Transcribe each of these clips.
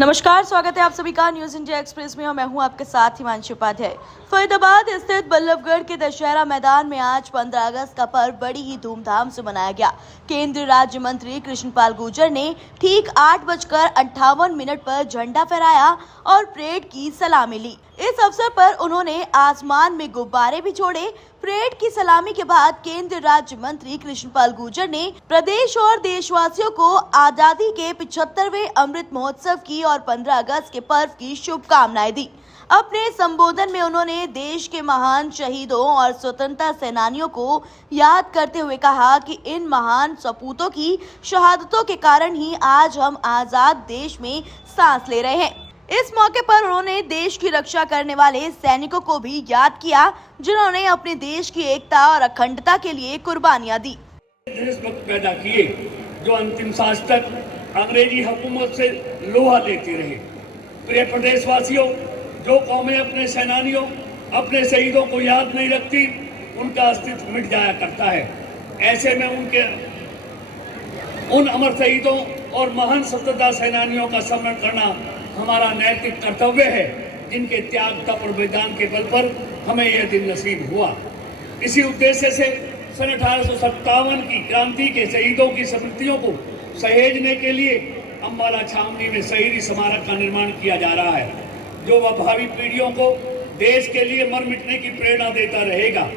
नमस्कार, स्वागत है आप सभी का न्यूज इंडिया एक्सप्रेस में और मैं हूं आपके साथ हिमांशु उपाध्याय। फरीदाबाद स्थित बल्लभगढ़ के दशहरा मैदान में आज 15 अगस्त का पर्व बड़ी ही धूमधाम से मनाया गया। केंद्रीय राज्य मंत्री कृष्णपाल गुर्जर ने ठीक 8:58 पर झंडा फहराया और परेड की सलामी ली। इस अवसर पर उन्होंने आसमान में गुब्बारे भी छोड़े। परेड की सलामी के बाद केंद्रीय राज्य मंत्री कृष्णपाल गुर्जर ने प्रदेश और देशवासियों को आजादी के 75वें अमृत महोत्सव की और 15 अगस्त के पर्व की शुभकामनाएं दी। अपने संबोधन में उन्होंने देश के महान शहीदों और स्वतंत्रता सेनानियों को याद करते हुए कहा कि इन महान सपूतों की शहादतों के कारण ही आज हम आजाद देश में सांस ले रहे हैं। इस मौके पर उन्होंने देश की रक्षा करने वाले सैनिकों को भी याद किया, जिन्होंने अपने देश की एकता और अखंडता के लिए कुर्बानियां दी। देशभक्त पैदा किए जो अंतिम सांस तक अंग्रेजी हुकूमत से लोहा लेते रहे। प्रिय प्रदेशवासियों, जो कौमें अपने सेनानियों, अपने शहीदों को याद नहीं रखती, उनका अस्तित्व मिट जाया करता है। ऐसे में उन अमर शहीदों और महान स्वतंत्रता सेनानियों का स्मरण करना हमारा नैतिक कर्तव्य है, जिनके त्याग तप और बलिदान के बल पर हमें यह दिन नसीब हुआ। इसी उद्देश्य से सन 1857 की क्रांति के शहीदों की स्मृतियों को सहेजने के लिए अम्बाला छावनी में शहीदी स्मारक का निर्माण किया जा रहा है, जो वह भावी पीढ़ियों को देश के लिए मर मिटने की प्रेरणा देता रहेगा।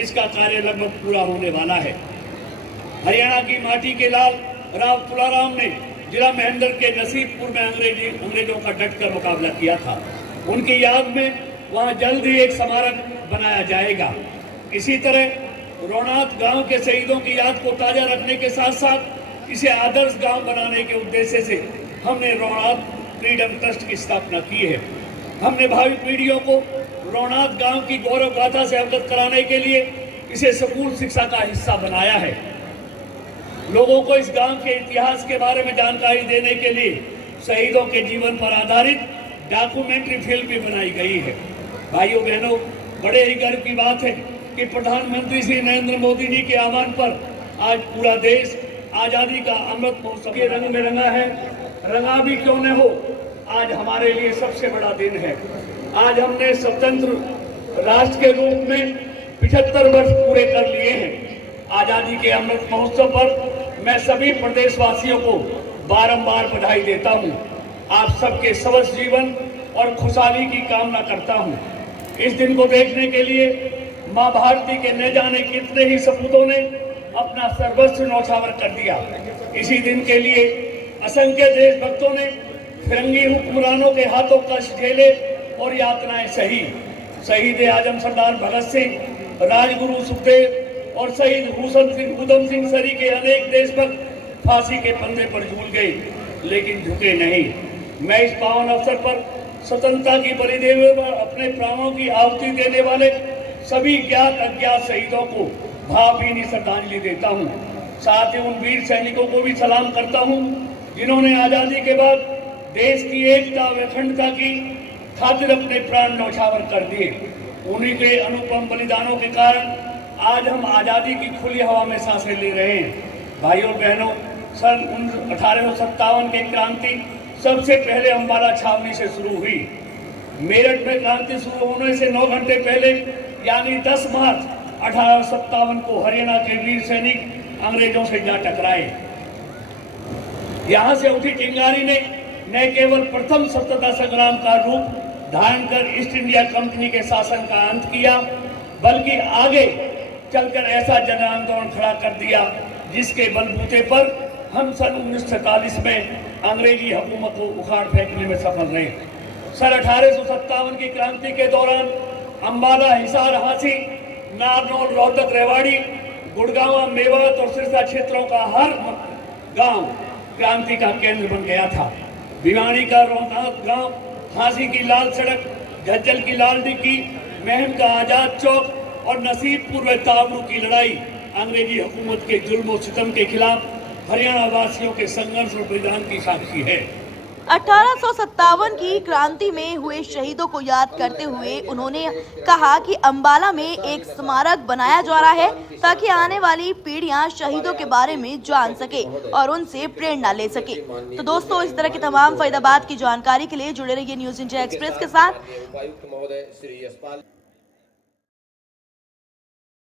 इसका कार्य लगभग पूरा होने वाला है। हरियाणा की माटी के लाल राव तुलाराम ने जिला महेंद्र के नसीबपुर में अंग्रेजों का डटकर मुकाबला किया था। उनकी याद में वहां जल्द ही एक स्मारक बनाया जाएगा। इसी तरह रोनात गांव के शहीदों की याद को ताजा रखने के साथ साथ इसे आदर्श गांव बनाने के उद्देश्य से हमने रोनात फ्रीडम ट्रस्ट की स्थापना की है। हमने भावी पीढ़ियों को रोनात गांव की गौरव गाथा से अवगत कराने के लिए इसे स्कूल शिक्षा का हिस्सा बनाया है। लोगों को इस गांव के इतिहास के बारे में जानकारी देने के लिए शहीदों के जीवन पर आधारित डॉक्यूमेंट्री फिल्म भी बनाई गई है। भाइयों बहनों, बड़े ही गर्व की बात है कि प्रधानमंत्री श्री नरेंद्र मोदी जी के आह्वान पर आज पूरा देश आजादी का अमृत महोत्सव के रंग में रंगा है। रंगा भी क्यों न हो, आज हमारे लिए सबसे बड़ा दिन है। आज हमने स्वतंत्र राष्ट्र के रूप में 75 वर्ष पूरे कर लिए हैं। आजादी के अमृत महोत्सव पर मैं सभी प्रदेशवासियों को बारंबार बधाई देता हूं। आप सबके स्वस्थ जीवन और खुशहाली की कामना करता हूं। इस दिन को देखने के लिए मां भारती के न जाने कितने ही सपूतों ने अपना सर्वस्व न्यौछावर कर दिया। इसी दिन के लिए असंख्य देशभक्तों ने फिरंगी हुक्मरानों के हाथों कष्ट झेले और यातनाएं सही। शहीद आजम सरदार भगत सिंह, राजगुरु सुखदेव और शहीद उधम सिंह सरी के अनेक देशभक्त फांसी के फंदे पर झूल गए, लेकिन झुके नहीं। मैं इस पावन अवसर पर स्वतंत्रता की बलिदेव पर अपने प्राणों की आहुति देने वाले सभी ज्ञात अज्ञात शहीदों को भावभीनी श्रद्धांजलि देता हूँ। साथ ही उन वीर सैनिकों को भी सलाम करता हूँ, जिन्होंने आजादी के बाद देश की एकता व अखंडता की खातिर अपने प्राण न्यौछावर कर दिए। उन्हीं के अनुपम बलिदानों के कारण आज हम आजादी की खुली हवा में सांसें ले रहे हैं। भाइयों बहनों, सन 1857 की क्रांति सबसे पहले अम्बाला छावनी से शुरू हुई। मेरठ में क्रांति शुरू होने से 9 घंटे पहले यानी 10 मार्च 1857 को हरियाणा के वीर सैनिक अंग्रेजों से जा टकराए। यहाँ से उठी चिंगारी ने न केवल प्रथम स्वतंत्रता संग्राम का रूप धारण कर ईस्ट इंडिया कंपनी के शासन का अंत किया, बल्कि आगे चलकर ऐसा जन आंदोलन खड़ा कर दिया जिसके बलबूते पर हम सन 1947 में अंग्रेजी हुकूमत को उखाड़ फेंकने में सफल रहे। सन 1857 की क्रांति के दौरान अम्बाला, हिसार, हांसी, नारनौल, रोहतक, रेवाड़ी, गुड़गांव, मेवात और सिरसा क्षेत्रों का हर गांव क्रांति का केंद्र बन गया था। भिवानी का रोहतास गांव, हांसी की लाल सड़क, झज्जर की लाल डिग्गी, महम का आजाद चौक और नसीबपुर व तावरू की लड़ाई अंग्रेजी हुकूमत के जुल्म और सितम के खिलाफ हरियाणा वासियों के संघर्ष और बलिदान की साक्षी है। 1857 की क्रांति में हुए शहीदों को याद करते हुए उन्होंने कहा कि अंबाला में एक स्मारक बनाया जा रहा है ताकि आने वाली पीढ़ियां शहीदों के बारे में जान सके और उनसे प्रेरणा ले सके। तो दोस्तों, इस तरह की तमाम फरीदाबाद की जानकारी के लिए जुड़े रहिए न्यूज़ इंडिया एक्सप्रेस के साथ।